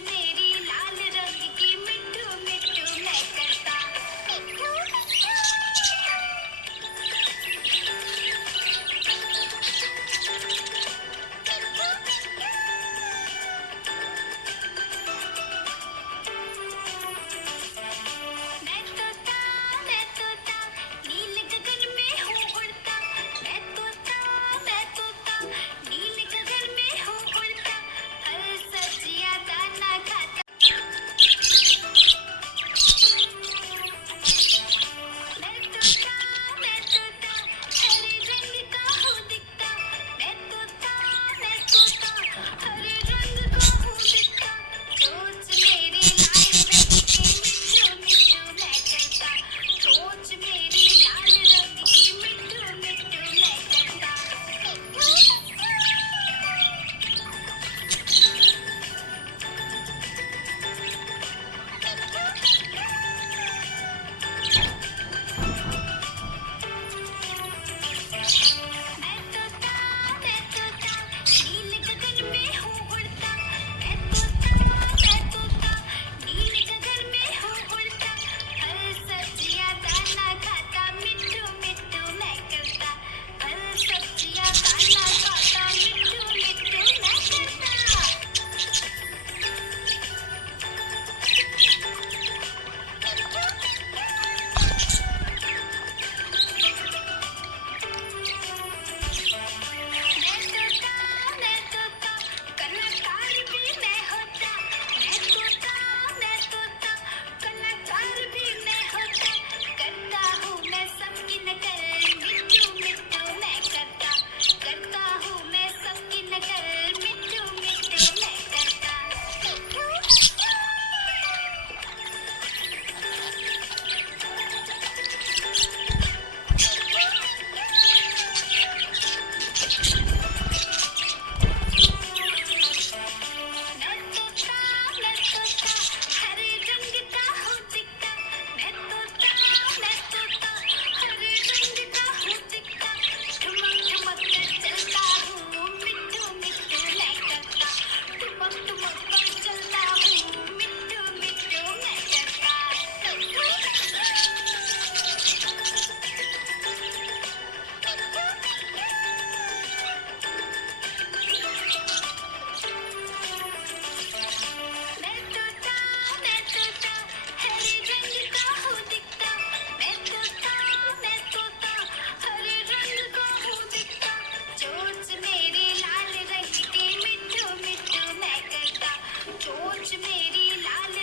मेरी लाल रंग की मिट्ठू मिट्ठू मैं करता मिट्ठू मिट्ठू। मैं तोता नील गगन में हूँ उड़ता। मैं तोता नील गगन में हूँ उड़ता। फल सब्जियाँ दाना खाता। मैं तोता हरे रंग का हूँ दिखता। मैं तोता हरे रंग का हूँ दिखता। चोंच मेरी लाल रंग की मिट्ठू मिट्ठू मैं करता। चोंच मेरी लाल रंग की मिट्ठू मिट्ठू मैं करता मिट्ठू मिट्ठू। मैं तोता नील गगन में हूँ उड़ता। मैं तोता नील गगन में हूँ उड़ता। फल सब्जियाँ दाना खाता। मिट्ठू मिट्ठू मैं करता। फल सब्जियाँ दाना खाता। मिट्ठू मिट्ठू मैं करता। मैं तोता कलाकार भी मैं होता। मैं तोता कलाकार भी मैं होता। करता हूँ मैं सबकी नकल। मिट्ठू मिट्ठू मैं करता। करता हूँ मैं सबकी नकल। मिट्ठू मिट्ठू मैं करता मिट्ठू मिट्ठू। मैं तोता हरे रंग का हूँ दिखता। मैं तोता हरे रंग का हूँ दिखता। ठुमक ठुमक कर चलता हूँ। मिट्ठू मिट्ठू मैं करता। ठुमक ठुमक कर चलता हूँ। मिट्ठू मिट्ठू मैं करता मिट्ठू मैं तोता हरे रंग का हूँ दिखता। मैं तोता हरे रंग का हूँ दिखता। चोंच मेरी लाल रंग की मिट्ठू मिट्ठू मैं करता। चोंच मेरी लाल